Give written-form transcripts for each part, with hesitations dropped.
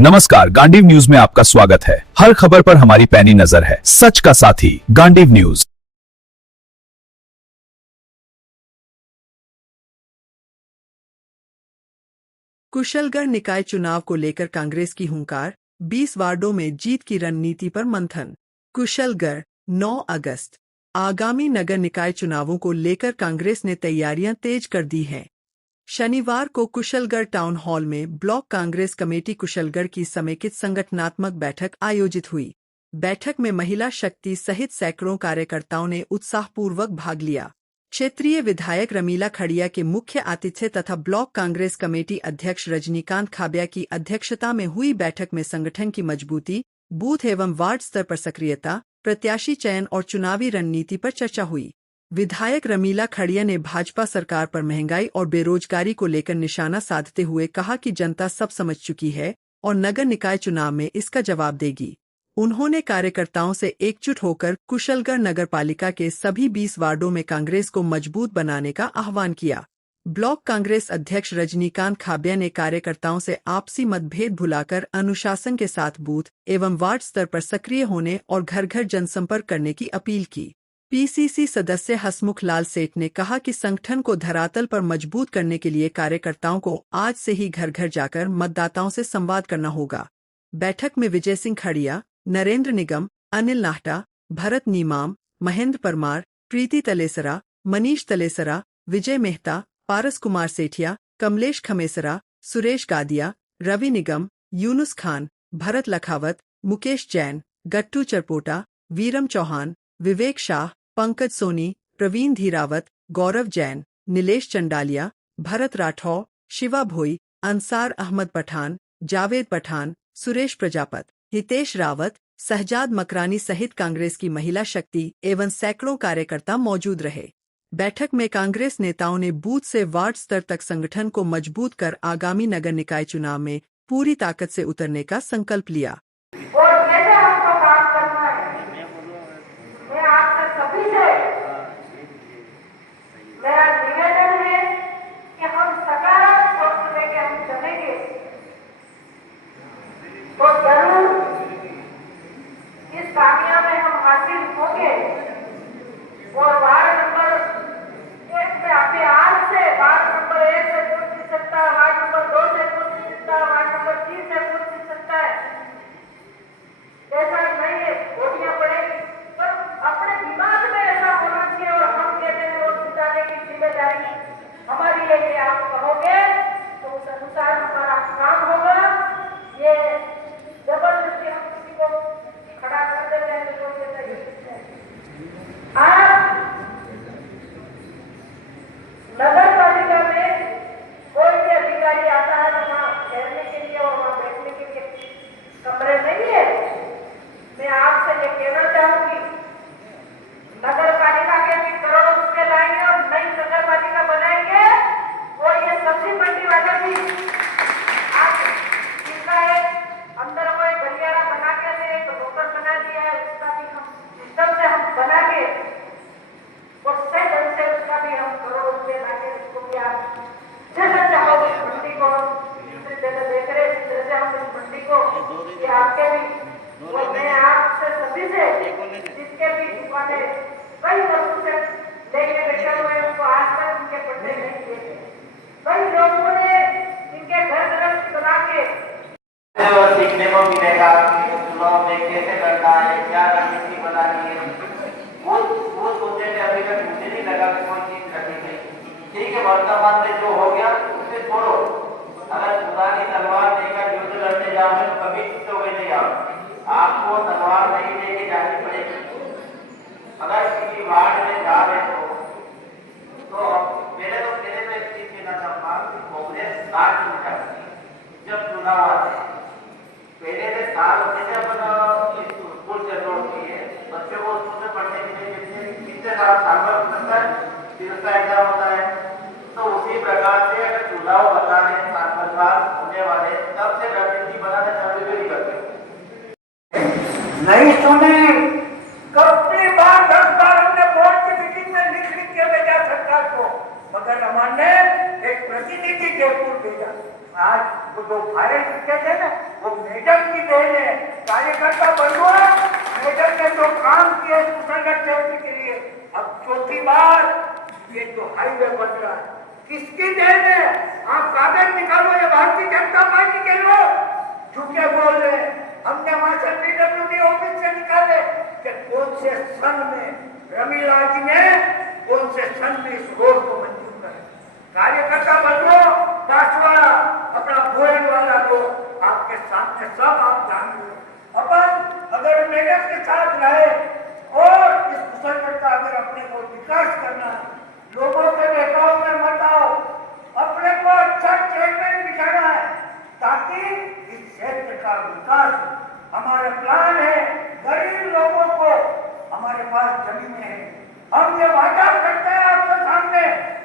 नमस्कार, गांडीव न्यूज में आपका स्वागत है। हर खबर पर हमारी पैनी नजर है, सच का साथी गांडीव न्यूज। कुशलगढ़ निकाय चुनाव को लेकर कांग्रेस की हुंकार, 20 वार्डों में जीत की रणनीति पर मंथन। कुशलगढ़ 9 अगस्त। आगामी नगर निकाय चुनावों को लेकर कांग्रेस ने तैयारियां तेज कर दी हैं। शनिवार को कुशलगढ़ टाउन हॉल में ब्लॉक कांग्रेस कमेटी कुशलगढ़ की समेकित संगठनात्मक बैठक आयोजित हुई। बैठक में महिला शक्ति सहित सैकड़ों कार्यकर्ताओं ने उत्साहपूर्वक भाग लिया। क्षेत्रीय विधायक रमीला खड़िया के मुख्य आतिथ्य तथा ब्लॉक कांग्रेस कमेटी अध्यक्ष रजनीकांत खाबिया की अध्यक्षता में हुई बैठक में संगठन की मजबूती, बूथ एवं वार्ड स्तर पर सक्रियता, प्रत्याशी चयन और चुनावी रणनीति पर चर्चा हुई। विधायक रमीला खड़िया ने भाजपा सरकार पर महंगाई और बेरोजगारी को लेकर निशाना साधते हुए कहा कि जनता सब समझ चुकी है और नगर निकाय चुनाव में इसका जवाब देगी। उन्होंने कार्यकर्ताओं से एकजुट होकर कुशलगढ़ नगरपालिका के सभी 20 वार्डों में कांग्रेस को मजबूत बनाने का आह्वान किया। ब्लॉक कांग्रेस अध्यक्ष रजनीकांत खाबिया ने कार्यकर्ताओं से आपसी मतभेद भुलाकर अनुशासन के साथ बूथ एवं वार्ड स्तर पर सक्रिय होने और घर घर जनसंपर्क करने की अपील की। पीसीसी सदस्य हसमुख लाल सेठ ने कहा कि संगठन को धरातल पर मजबूत करने के लिए कार्यकर्ताओं को आज से ही घर घर जाकर मतदाताओं से संवाद करना होगा। बैठक में विजय सिंह खड़िया, नरेंद्र निगम, अनिल नाहटा, भरत नीमाम, महेंद्र परमार, प्रीति तलेसरा, मनीष तलेसरा, विजय मेहता, पारस कुमार सेठिया, कमलेश खमेसरा, सुरेश गादिया, रवि निगम, यूनुस खान, भरत लखावत, मुकेश जैन, गट्टू चरपोटा, वीरम चौहान, विवेक शाह, पंकज सोनी, प्रवीण धीरावत, गौरव जैन, नीलेश चंडालिया, भरत राठौर, शिवा भोई, अंसार अहमद पठान, जावेद पठान, सुरेश प्रजापत, हितेश रावत, सहजाद मकरानी सहित कांग्रेस की महिला शक्ति एवं सैकड़ों कार्यकर्ता मौजूद रहे। बैठक में कांग्रेस नेताओं ने बूथ से वार्ड स्तर तक संगठन को मजबूत कर आगामी नगर निकाय चुनाव में पूरी ताकत से उतरने का संकल्प लिया। आपके भी और मैं आपसे सभी से जिसके भी दुकानें कई वर्षों से लेके बैठे हुए उनको आज तक उनके पट्टे नहीं दिए। कई लोगों ने इनके घर गृहस्थ बना के और सीखने को मिलेगा कि चुनाव में कैसे करना है, क्या रणनीति बनानी है। वो सोचने में अभी तक मुझे नहीं लगा कि कोई चीज करनी है। ठीक है, वर्तमान में जो हो गया उसे छोड़ो। अगर पुरानी तलवार लेकर युद्ध लड़ने जाओगे तो कभी जीतोगे नहीं। आपको तलवार नहीं लेके जानी पड़ेगी। अगर किसी वार्ड में जा रहे हो तो मेरे में एक चीज कहना चाहूंगा कि कांग्रेस राज्य में जाती है। जब चुनाव आते हैं पहले के साल होते थे, अपन स्कूल से जोड़ती है बच्चों को स्कूल में पढ़ने के लिए कितने साल भर लगता है, फिर उसका एग्जाम होता है। तो उसी प्रकार से अगर चुनाव बताने होने वाले तब से रणनीति बनाना चालू नहीं करते। नहीं सुने कितनी बार 10 बार हमने बोर्ड की मीटिंग में लिख के भेजा सरकार को, मगर हमारे एक प्रतिनिधि जयपुर भेजा। आज वो जो फाइल लिखे थे ना वो देन है। कार्यकर्ता बंधुओं, मेडम ने जो काम किए कुशलगढ़ क्षेत्र के लिए, अब चौथी बार ये जो हाईवे बन रहा है किसकी देन है? आप कागज निकालो, ये भारतीय जनता पार्टी के लोग झूठे बोल रहे हैं। हमने वहां से पीडब्ल्यूडी ऑफिस से निकाले कि कौन से सन में रमीलाल जी ने कौन से सन में इस रोड को मंजूर करे। कार्यकर्ता बंधुओं, दासवाड़ा अपना भोजन वाला लोग आपके सामने सब आप जान लो। अपन अगर मेडम के साथ रहे और इस कुशलगढ़ का अगर अपने को विकास करना है, लोगों के नेताओं में मत आओ, अपने को अच्छा चेयरमैन बिठाना है ताकि इस क्षेत्र का विकास। हमारा प्लान है, गरीब लोगों को हमारे पास जमीन है, हम ये वादा करते हैं आपके सामने,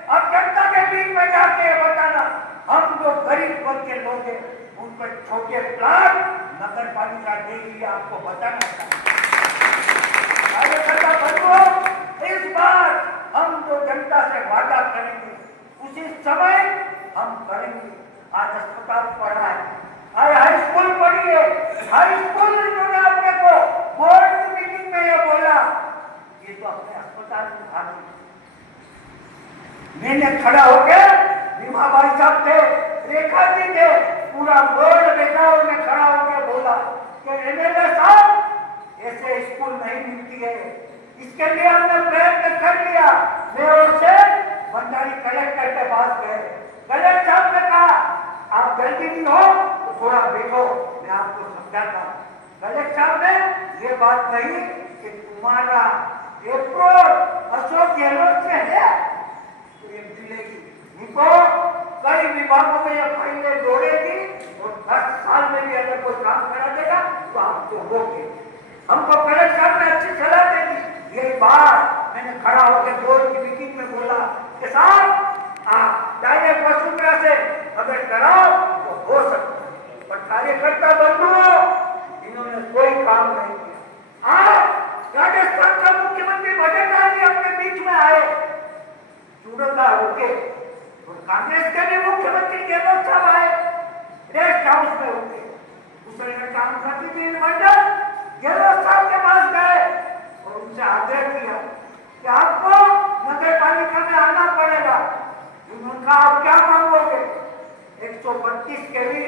आप जनता के बीच में जाके बताना, हम जो गरीब वर्ग के लोग हैं उन पर छोटे प्लान नगर पालिका देगी, आपको बताना चाहिए। कार्यकर्ता बंधुओं, इस बार हम जो जनता से वादा करेंगे उसी समय हम करेंगे। आज अस्पताल पढ़ा है, आज हाई स्कूल पढ़ी है, हाई स्कूल इन्होंने अपने को बोर्ड की मीटिंग में ये बोला, ये तो अपने अस्पताल में आ गई। मैंने खड़ा होकर भीमा भाई साहब थे, रेखा जी थे, पूरा बोर्ड देखा और मैं खड़ा होकर बोला कि एमएलए साहब ऐसे स्कूल नहीं मिलती है, इसके लिए हमने प्रयत्न कर लिया। मैं और से भंडारी कलेक्टर के पास गए, कलेक्टर साहब ने कहा आप जल्दी नहीं हो तो थोड़ा देखो, मैं आपको समझाता हूँ। कलेक्टर साहब ने ये बात कही कि तुम्हारा पेपर अशोक गहलोत से है तो ये मिलेगी, नहीं तो कई विभागों में ये फाइलें जोड़ेगी और 10 साल में भी अगर कोई काम करा देगा तो आपको होगी। हमको कलेक्टर साहब ने अच्छी सलाह दे दी। यही बात मैंने खड़ा होकर बोर्ड की मीटिंग में बोला कि साहब आप डायरेक्ट वसुंधरा से अगर कराओ तो हो सकता है, पर कार्यकर्ता बंधुओं इन्होंने कोई काम नहीं किया। आज राजस्थान का मुख्यमंत्री भजनलाल जी अपने बीच में आए, चूड़दा रुके, और कांग्रेस के भी मुख्यमंत्री गहलोत साहब आए, रेस्ट हाउस में रुके। कुशलगढ़ का प्रतिनिधि मंडल गहलोत साहब के पास गए और उनसे आग्रह किया कि आपको नगर पालिका में आना पड़ेगा। उन्होंने कहा आप क्या मांगोगे? 132 के लिए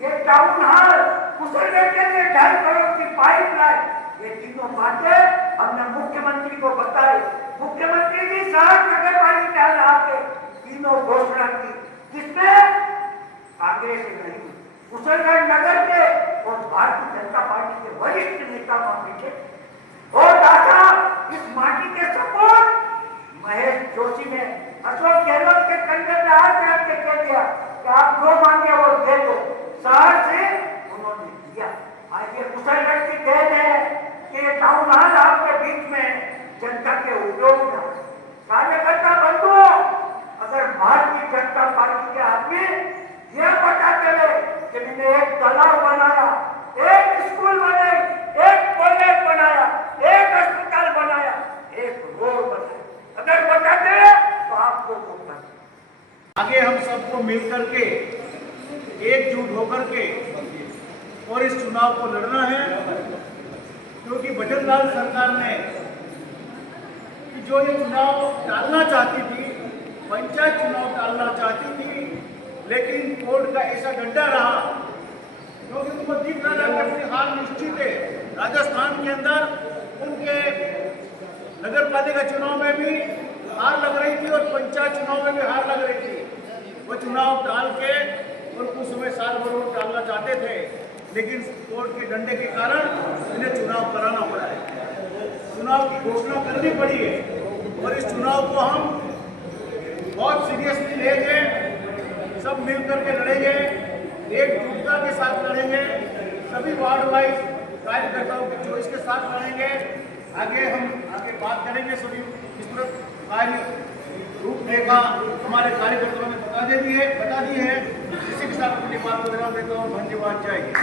ये टाउन हॉल, कुशलगढ़ के लिए 2.5 करोड़ की पाइपलाइन, ये तीनों बातें हमने मुख्यमंत्री को बताई। मुख्यमंत्री जी साहब नगर पालिका में आके तीनों घोषणा की, जिसमें कांग्रेस नहीं, कुशलगढ़ नगर के और भारतीय जनता पार्टी के वरिष्ठ नेता वहां थे। और दादा इस माटी के सपूत महेश जोशी ने अशोक गहलोत के कंधे में हाथ रख के कह दिया कि आप जो मांगे वो दे दो। शहर से उन्होंने दिया। आज ये कुशलगढ़ की देन है कि टाउन हॉल आपके बीच में जनता के उपयोग में। कार्यकर्ता बंधुओं, अगर भारतीय जनता पार्टी के आदमी ये पता चले कि मैंने एक तालाब बनाया, एक स्कूल बनाई, एक कॉलेज बनाया, एक अस्पताल बनाया, एक रोड बनाया, अगर बताते तो आपको होगा। आगे हम सबको मिलकर के एकजुट होकर के और इस चुनाव को लड़ना है, क्योंकि भजनलाल सरकार ने जो ये चुनाव टालना चाहती थी, पंचायत चुनाव टालना चाहती थी, लेकिन कोर्ट का ऐसा डंडा रहा, क्योंकि उनको दिख रहा था कि अपनी हार निश्चित है। राजस्थान के अंदर उनके नगर पालिका चुनाव में भी हार लग रही थी और पंचायत चुनाव में भी हार लग रही थी। वो चुनाव टाल के और कुछ समय साल भर वो टालना चाहते थे, लेकिन कोर्ट के डंडे के कारण इन्हें चुनाव कराना पड़ा है। चुनाव की घोषणा करनी पड़ी है और इस चुनाव को हम बहुत सीरियसली लेंगे, सब मिलकर के लड़ेंगे, एकजुटता के साथ लड़ेंगे, सभी वार्ड वाइज कार्यकर्ताओं की चॉइस के साथ लड़ेंगे। आगे बात करेंगे, सभी विस्तृत कार्य रूपरेखा हमारे कार्यकर्ताओं ने बता दी है। इसी के साथ अपनी बात को विराम देता हूँ। धन्यवाद। जय हिंद।